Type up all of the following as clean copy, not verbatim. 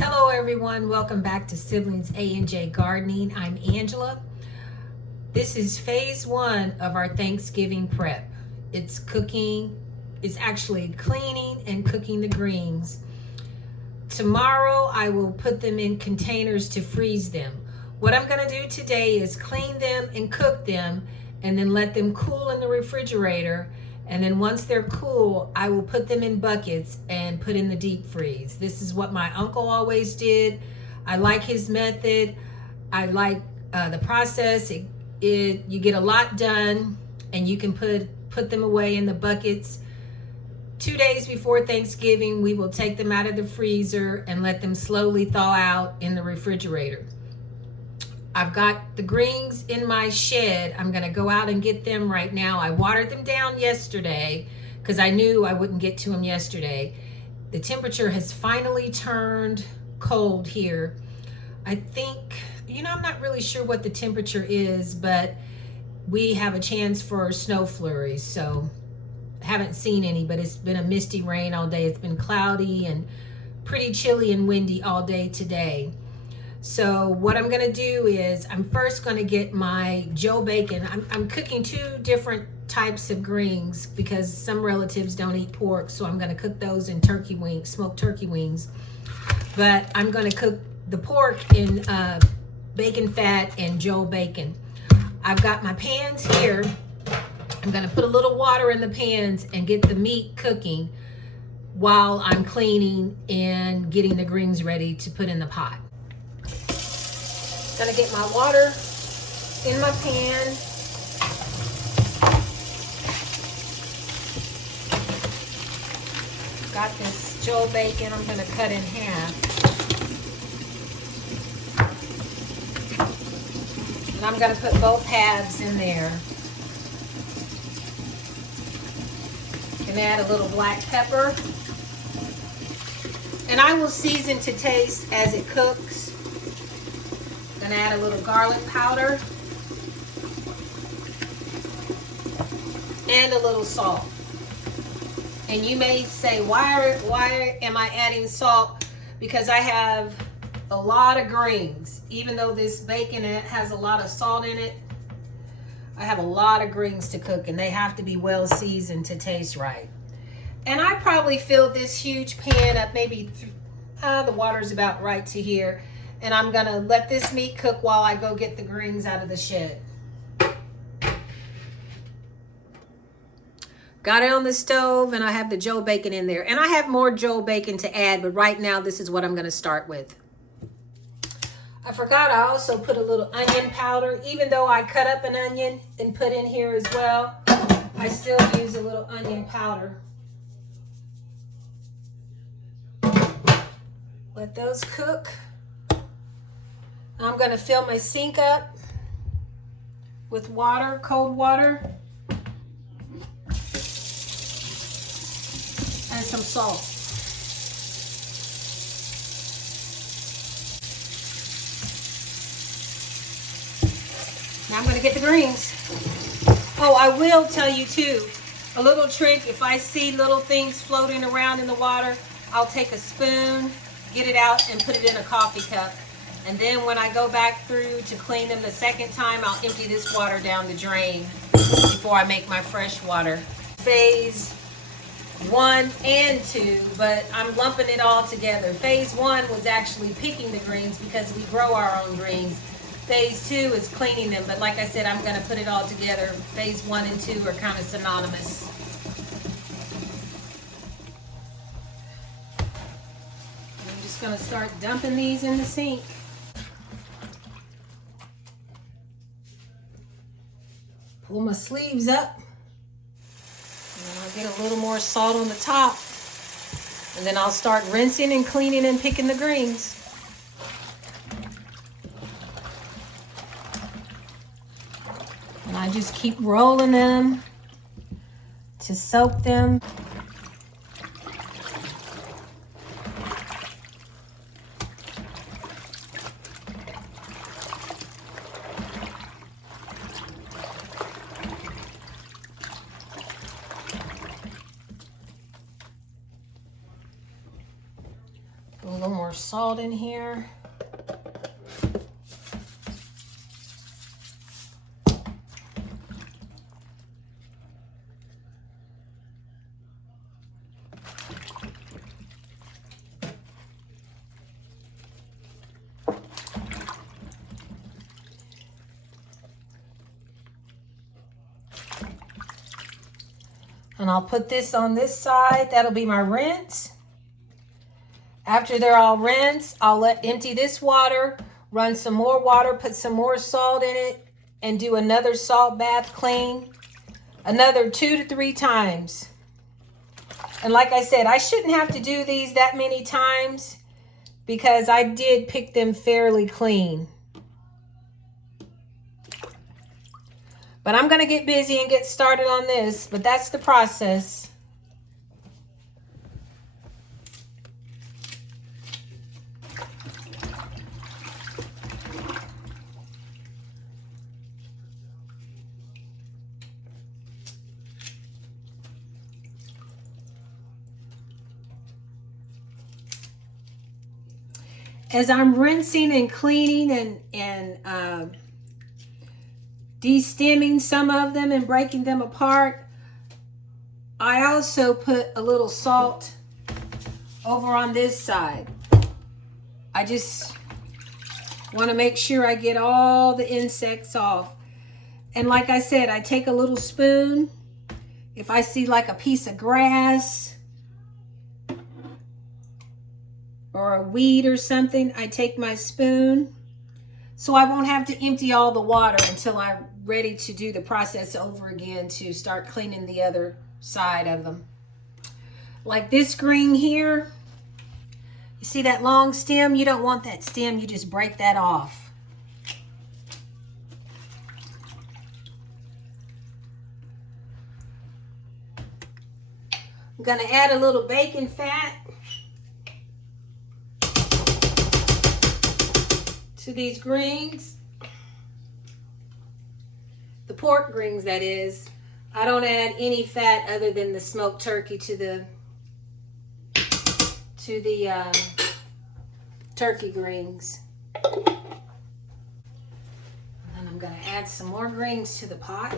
Hello everyone, welcome back to Siblings A&J Gardening. I'm Angela. This is phase one of our Thanksgiving prep. It's cooking, it's actually cleaning and cooking the greens. Tomorrow I will put them in containers to freeze them. What I'm going to do today is clean them and cook them and then let them cool in the refrigerator. And then once they're cool, I will put them in buckets and put in the deep freeze. This is what my uncle always did. I like his method. I like the process. You get a lot done, and you can put them away in the buckets. 2 days before Thanksgiving, we will take them out of the freezer and let them slowly thaw out in the refrigerator. I've got the greens in my shed. I'm going to go out and get them right now. I watered them down yesterday because I knew I wouldn't get to them yesterday. The temperature has finally turned cold here. I think, I'm not really sure what the temperature is, but we have a chance for snow flurries. So I haven't seen any, but it's been a misty rain all day. It's been cloudy and pretty chilly and windy all day today. So what I'm going to do is I'm first going to get my Joe bacon. I'm cooking 2 different types of greens because some relatives don't eat pork. So I'm going to cook those in turkey wings, smoked turkey wings. But I'm going to cook the pork in bacon fat and Joe bacon. I've got my pans here. I'm going to put a little water in the pans and get the meat cooking while I'm cleaning and getting the greens ready to put in the pot. Gonna get my water in my pan. Got this Joe bacon I'm gonna cut in half. And I'm gonna put both halves in there. And add a little black pepper. And I will season to taste as it cooks. Gonna add a little garlic powder and a little salt. And you may say, why am I adding salt? Because I have a lot of greens. Even though this bacon has a lot of salt in it, I have a lot of greens to cook, and they have to be well seasoned to taste right. And I probably filled this huge pan up, maybe the water's about right to here. And I'm gonna let this meat cook while I go get the greens out of the shed. Got it on the stove, and I have the Joe bacon in there. And I have more Joe bacon to add, but right now this is what I'm gonna start with. I forgot I also put a little onion powder. Even though I cut up an onion and put in here as well, I still use a little onion powder. Let those cook. I'm going to fill my sink up with water, cold water, and some salt. Now I'm going to get the greens. Oh, I will tell you too, a little trick. If I see little things floating around in the water, I'll take a spoon, get it out, and put it in a coffee cup. And then when I go back through to clean them the second time, I'll empty this water down the drain before I make my fresh water. Phase 1 and 2, but I'm lumping it all together. Phase 1 was actually picking the greens because we grow our own greens. Phase 2 is cleaning them, but like I said, I'm going to put it all together. Phase 1 and 2 are kind of synonymous. I'm just going to start dumping these in the sink. Pull my sleeves up, and I'll get a little more salt on the top, and then I'll start rinsing and cleaning and picking the greens. And I just keep rolling them to soak them. A little more salt in here. And I'll put this on this side. That'll be my rinse. After they're all rinsed, I'll empty this water, run some more water, put some more salt in it, and do another salt bath clean. Another 2 to 3 times. And like I said, I shouldn't have to do these that many times because I did pick them fairly clean. But I'm going to get busy and get started on this, but that's the process. As I'm rinsing and cleaning and de-stemming some of them and breaking them apart, I also put a little salt over on this side. I just want to make sure I get all the insects off. And like I said, I take a little spoon. If I see like a piece of grass or a weed or something, I take my spoon so I won't have to empty all the water until I'm ready to do the process over again to start cleaning the other side of them. Like this green here, you see that long stem? You don't want that stem, you just break that off. I'm gonna add a little bacon fat to these greens. The pork greens, that is. I don't add any fat other than the smoked turkey to the turkey greens. And then I'm gonna add some more greens to the pot.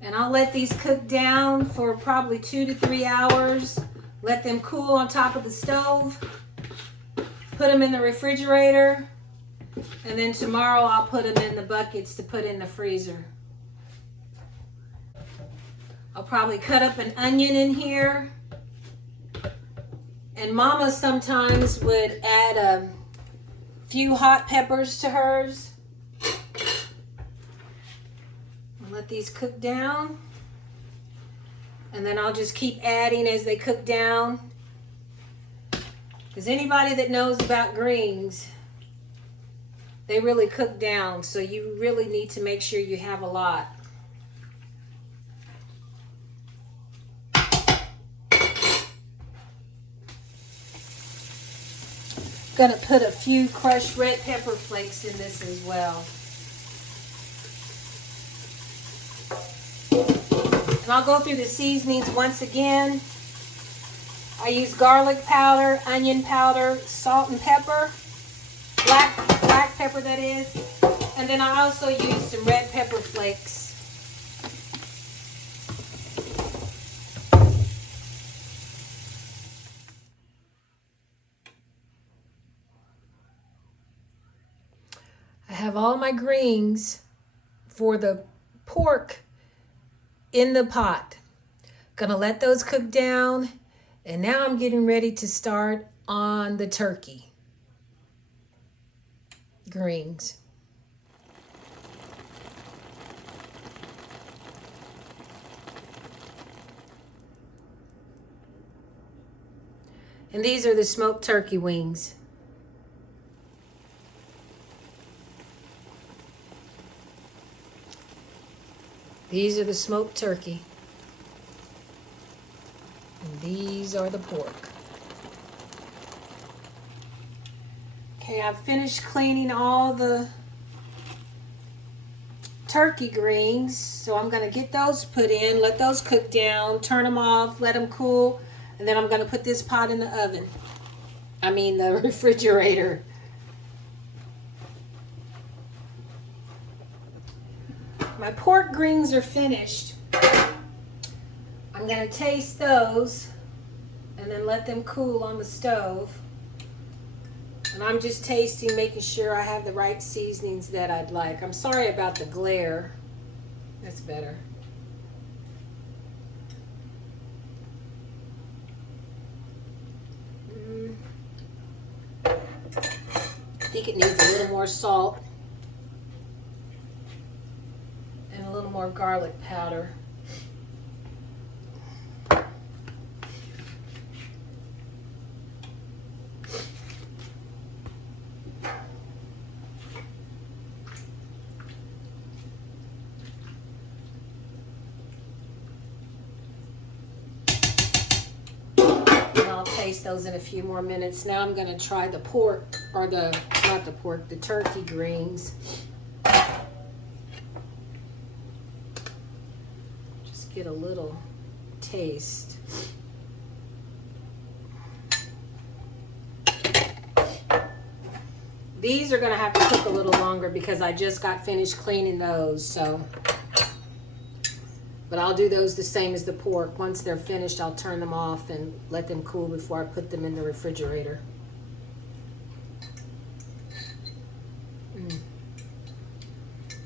And I'll let these cook down for probably 2 to 3 hours. Let them cool on top of the stove. Put them in the refrigerator. And then tomorrow I'll put them in the buckets to put in the freezer. I'll probably cut up an onion in here. And Mama sometimes would add a few hot peppers to hers. Let these cook down, and then I'll just keep adding as they cook down, because anybody that knows about greens, they really cook down, so you really need to make sure you have a lot. Gonna put a few crushed red pepper flakes in this as well. And I'll go through the seasonings once again. I use garlic powder, onion powder, salt and pepper, black pepper that is, and then I also use some red pepper flakes. I have all my greens for the pork in the pot. Gonna let those cook down, and now I'm getting ready to start on the turkey greens. And these are the smoked turkey wings. These are the smoked turkey. And these are the pork. Okay, I've finished cleaning all the turkey greens. So I'm going to get those put in, let those cook down, turn them off, let them cool. And then I'm going to put this pot in the oven. I mean the refrigerator. My pork greens are finished. I'm going to taste those and then let them cool on the stove. And I'm just tasting, making sure I have the right seasonings that I'd like. I'm sorry about the glare. That's better. I think it needs a little more salt and a little more garlic powder. I'll taste those in a few more minutes. Now I'm going to try the pork, or the turkey greens. Just get a little taste. These are going to have to cook a little longer because I just got finished cleaning those, so. But I'll do those the same as the pork. Once they're finished, I'll turn them off and let them cool before I put them in the refrigerator.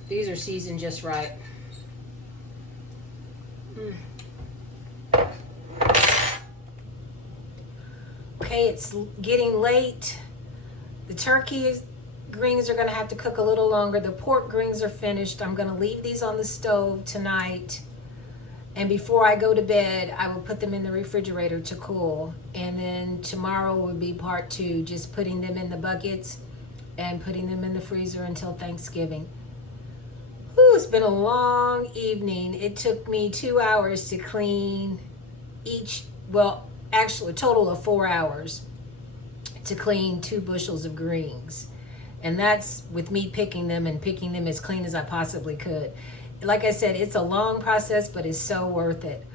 These are seasoned just right. Okay, it's getting late. The turkey greens are going to have to cook a little longer. The pork greens are finished. I'm going to leave these on the stove tonight. And before I go to bed, I will put them in the refrigerator to cool. And then tomorrow will be part 2, just putting them in the buckets and putting them in the freezer until Thanksgiving. Whew, it's been a long evening. It took me 2 hours to clean actually a total of 4 hours to clean 2 bushels of greens. And that's with me picking them as clean as I possibly could. Like I said, it's a long process, but it's so worth it.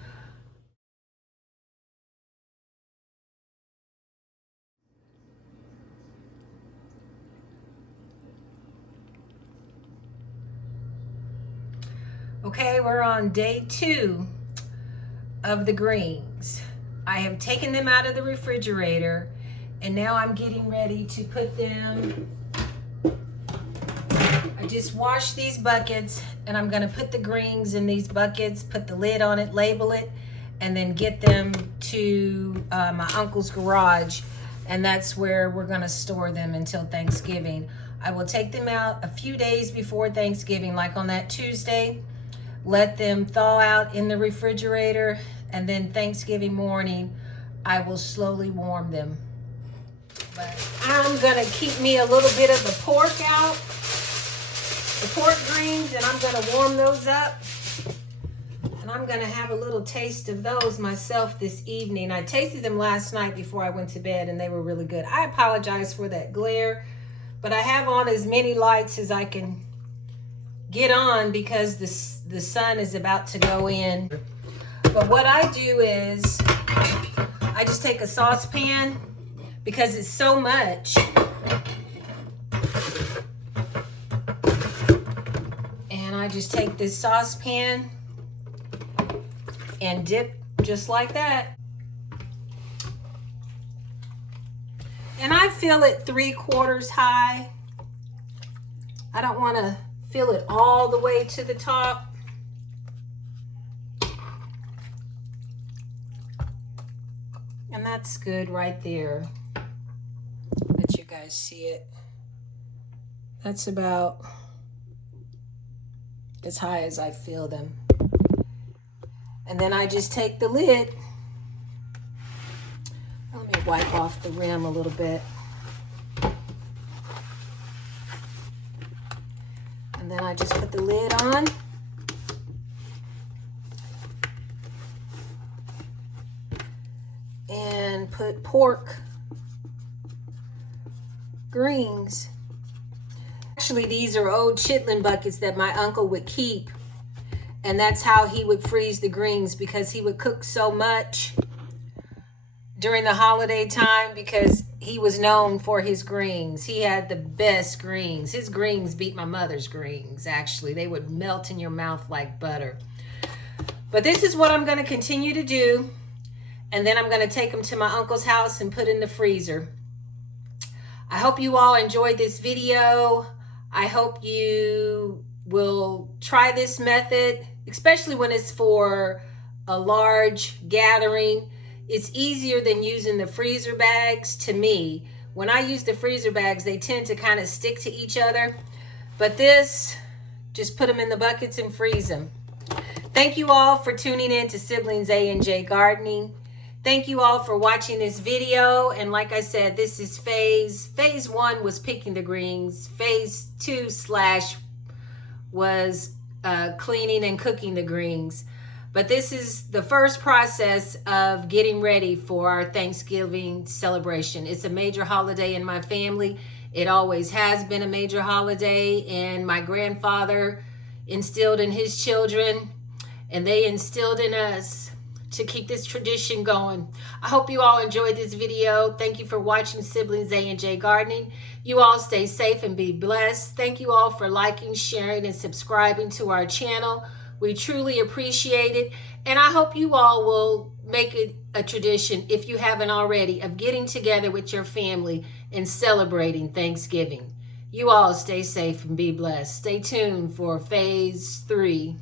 Okay, we're on day 2 of the greens. I have taken them out of the refrigerator, and now I'm getting ready to put them. I just washed these buckets, and I'm going to put the greens in these buckets, put the lid on it, label it, and then get them to my uncle's garage, and that's where we're going to store them until Thanksgiving. I will take them out a few days before Thanksgiving, like on that Tuesday, let them thaw out in the refrigerator, and then Thanksgiving morning, I will slowly warm them. But I'm going to keep me a little bit of the pork out. The pork greens, and I'm going to warm those up, and I'm going to have a little taste of those myself this evening. I tasted them last night before I went to bed, and they were really good. I apologize for that glare, but I have on as many lights as I can get on because the sun is about to go in. But what I do is I just take a saucepan because it's so much. I just take this saucepan and dip just like that. And I fill it 3/4 high. I don't want to fill it all the way to the top. And that's good right there. Let you guys see it. That's about as high as I fill them. And then I just take the lid. Let me wipe off the rim a little bit. And then I just put the lid on. And put pork greens. Actually, these are old chitlin buckets that my uncle would keep. And that's how he would freeze the greens, because he would cook so much during the holiday time, because he was known for his greens. He had the best greens. His greens beat my mother's greens, actually. They would melt in your mouth like butter. But this is what I'm going to continue to do. And then I'm going to take them to my uncle's house and put in the freezer. I hope you all enjoyed this video. I hope you will try this method, especially when it's for a large gathering. It's easier than using the freezer bags to me. When I use the freezer bags, they tend to kind of stick to each other. But this, just put them in the buckets and freeze them. Thank you all for tuning in to Siblings A&J Gardening. Thank you all for watching this video. And like I said, this is phase 1 was picking the greens. Phase 2 / was cleaning and cooking the greens. But this is the first process of getting ready for our Thanksgiving celebration. It's a major holiday in my family. It always has been a major holiday, and my grandfather instilled in his children, and they instilled in us to keep this tradition going. I hope you all enjoyed this video. Thank you for watching Siblings A&J Gardening. You all stay safe and be blessed. Thank you all for liking, sharing, and subscribing to our channel. We truly appreciate it. And I hope you all will make it a tradition, if you haven't already, of getting together with your family and celebrating Thanksgiving. You all stay safe and be blessed. Stay tuned for phase 3.